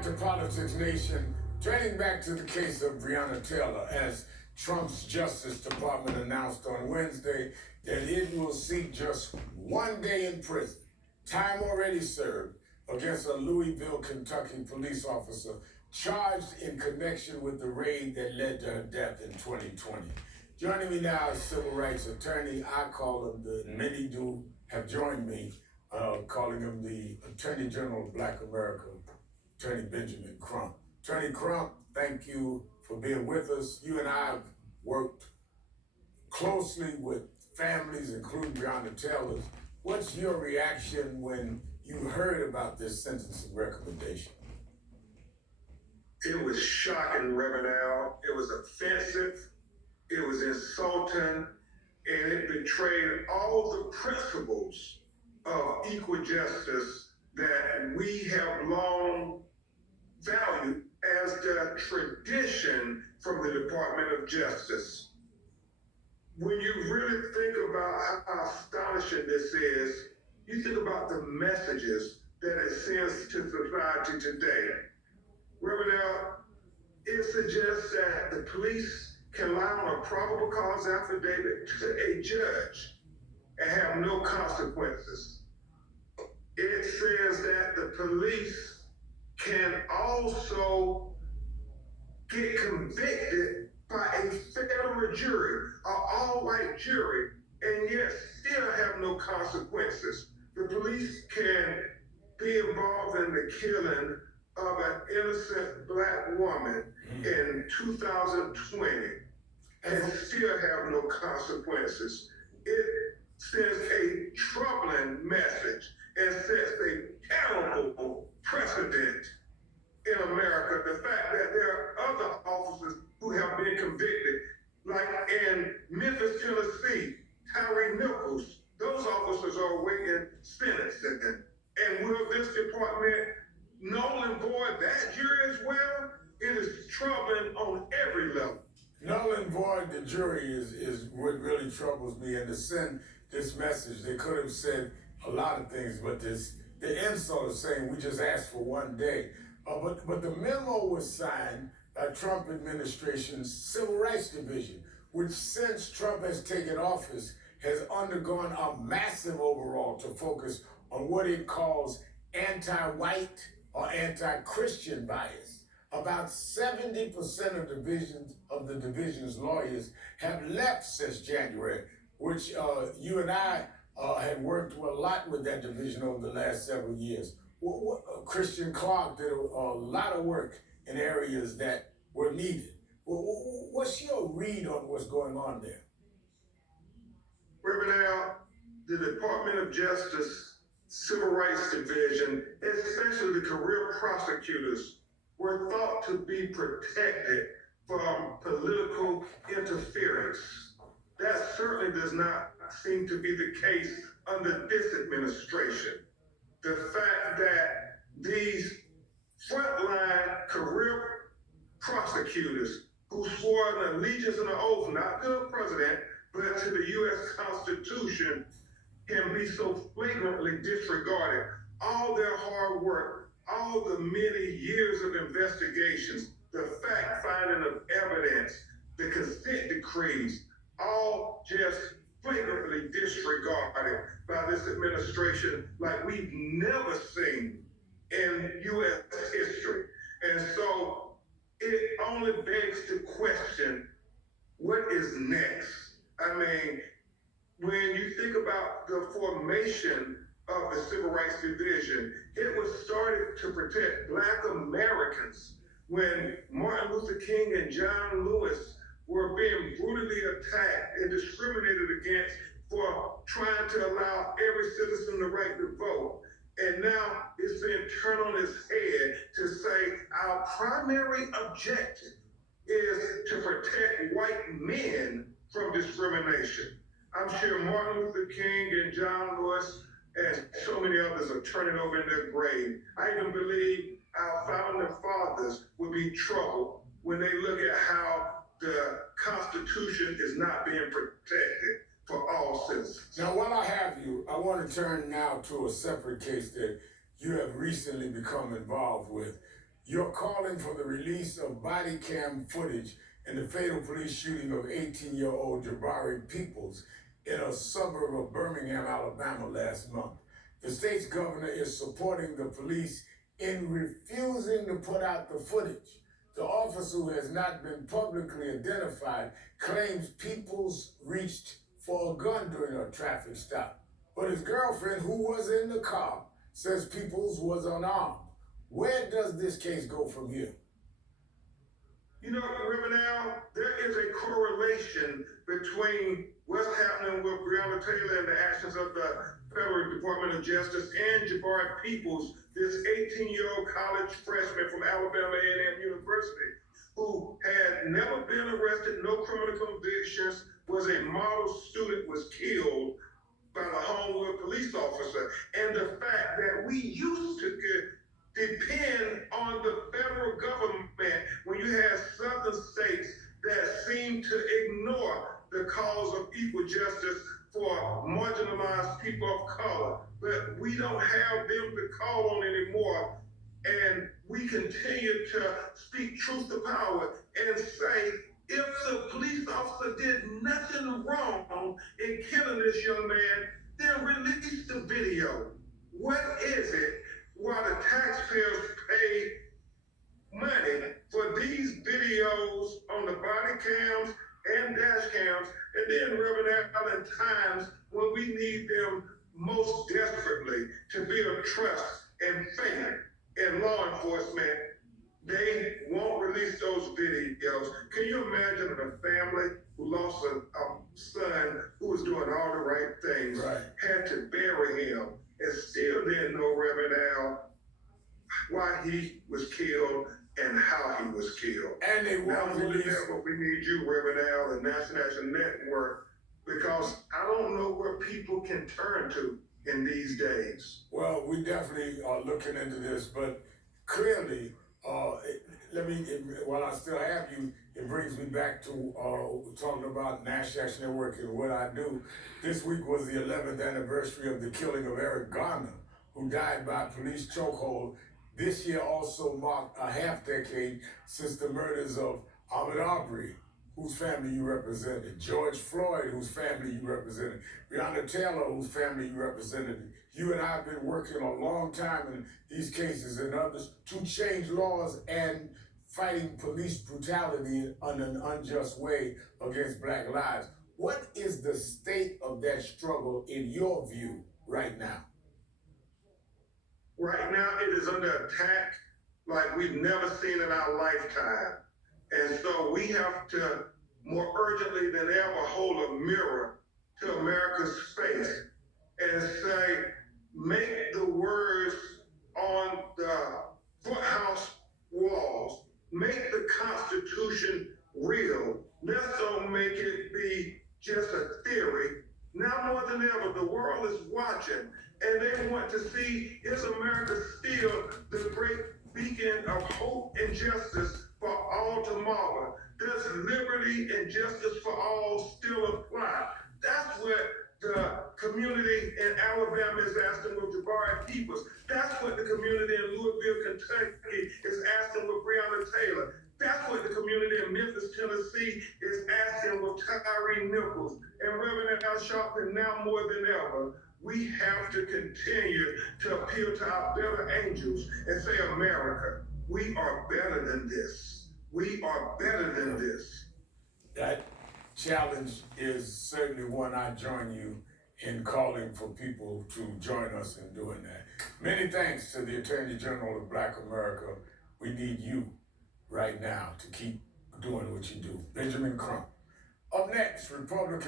back to Politics Nation, turning back to the case of Breonna Taylor, as Trump's Justice Department announced on Wednesday that it will seek just 1 day in prison, time already served, against a Louisville, Kentucky police officer charged in connection with the raid that led to her death in 2020. Joining me now is civil rights attorney. I call him many do have joined me, calling him the Attorney General of Black America, Attorney Benjamin Crump. Attorney Crump, thank you for being with us. You and I have worked closely with families, including Breonna Taylor's. What's your reaction when you heard about this sentencing recommendation? It was shocking, Reverend Al. It was offensive. It was insulting, and it betrayed all the principles of equal justice that we have long valued as the tradition from the Department of Justice. When you really think about how astonishing this is, you think about the messages that it sends to society today. Reverend Al, it suggests that the police can lie on a probable cause affidavit to a judge and have no consequences. It says that the police can also get convicted by a federal jury, an all-white jury, and yet still have no consequences. The police can be involved in the killing of an innocent Black woman in 2020 and still have no consequences. It sends a troubling message and sets a terrible precedent in America. The fact that there are other officers who have been convicted, like in Memphis, Tennessee, Tyree Nichols, those officers are awaiting sentencing. And will this department null and void that jury as well? It is troubling on every level. Null and void the jury is what really troubles me. And to send this message, they could have said a lot of things, but the insult of saying we just asked for 1 day. But the memo was signed by Trump administration's Civil Rights Division, which since Trump has taken office has undergone a massive overhaul to focus on what it calls anti-white or anti-Christian bias. About 70% of the division's lawyers have left since January, which you and I had worked a lot with that division over the last several years. Christian Clark did a lot of work in areas that were needed. What's your read on what's going on there? Reverend Al, the Department of Justice Civil Rights Division, especially the career prosecutors, were thought to be protected from political interference. That certainly does not seem to be the case under this administration. The fact that these frontline career prosecutors who swore an allegiance and an oath not to the president, but to the U.S. Constitution, can be so flagrantly disregarded. All their hard work, all the many years of investigations, the fact-finding of evidence, the consent decrees, all just flagrantly disregarded by this administration like we've never seen in U.S. history. And so it only begs to question, what is next? I mean, when you think about the formation of the Civil Rights Division, it was started to protect Black Americans when Martin Luther King and John Lewis were being brutally attacked and discriminated against for trying to allow every citizen the right to vote. And now it's been turned on its head to say our primary objective is to protect white men from discrimination. I'm sure Martin Luther King and John Lewis and so many others are turning over in their grave. I even believe our founding fathers would be troubled when they look at how the Constitution is not being protected for all citizens. Now, while I have you, I want to turn now to a separate case that you have recently become involved with. You're calling for the release of body cam footage in the fatal police shooting of 18-year-old Jabari Peoples in a suburb of Birmingham, Alabama last month. The state's governor is supporting the police in refusing to put out the footage. The officer, who has not been publicly identified, claims Peoples reached for a gun during a traffic stop. But his girlfriend, who was in the car, says Peoples was unarmed. Where does this case go from here? You know, Reverend Al, there is a correlation between what's happening with Breonna Taylor and the actions of the Federal Department of Justice and Jabari Peoples, this 18-year-old college freshman from Alabama A&M University, who had never been arrested, no criminal convictions, was a model student, was killed by the Homewood police officer. And the fact that we used to depend on the federal government when you have southern states that seem to ignore the cause of equal justice for marginalized people of color. But we don't have them to call on anymore. And we continue to speak truth to power and say, if the police officer did nothing wrong in killing this young man, then release the video. What is it while the taxpayers pay money for these videos on the body cams and dash cams, and then Reverend Allen, times when we need them most desperately to build trust and faith in law enforcement, they won't release those videos. Can you imagine a family who lost a son who was doing all the right things, Right. had to bury him, and still didn't know, Reverend Al, why he was killed and how he was killed. And they Now, won't more than release. ever, we need you, Reverend Al, the National Action Network, because I don't know where people can turn to in these days. Well, we definitely are looking into this, but clearly, while I still have you, it brings me back to talking about National Action Network and what I do. This week was the 11th anniversary of the killing of Eric Garner, who died by police chokehold. This year also marked a half decade since the murders of Ahmaud Arbery, whose family you represented, George Floyd, whose family you represented, Breonna Taylor, whose family you represented. You and I have been working a long time in these cases and others to change laws and fighting police brutality in an unjust way against Black lives. What is the state of that struggle in your view right now? Right now, it is under attack like we've never seen in our lifetime. And so we have to more urgently than ever hold a mirror to America's face and say, make the words on the courthouse walls, make the Constitution real. Let's don't make it be just a theory. Now more than ever, the world is watching, and they want to see, is America still the great beacon of hope and justice for all tomorrow? Does liberty and justice for all still apply? That's what the community in Alabama is asking with Jabari Peoples. That's what the community in Louisville, Kentucky is asking with Breonna Taylor. That's what the community in Memphis, Tennessee is asking with Tyre Nichols. And Reverend Al Sharpton, now more than ever, we have to continue to appeal to our better angels and say, America, we are better than this. We are better than this. That challenge is certainly one I join you in calling for people to join us in doing that. Many thanks to the Attorney General of Black America. We need you right now to keep doing what you do. Benjamin Crump. Up next, Republican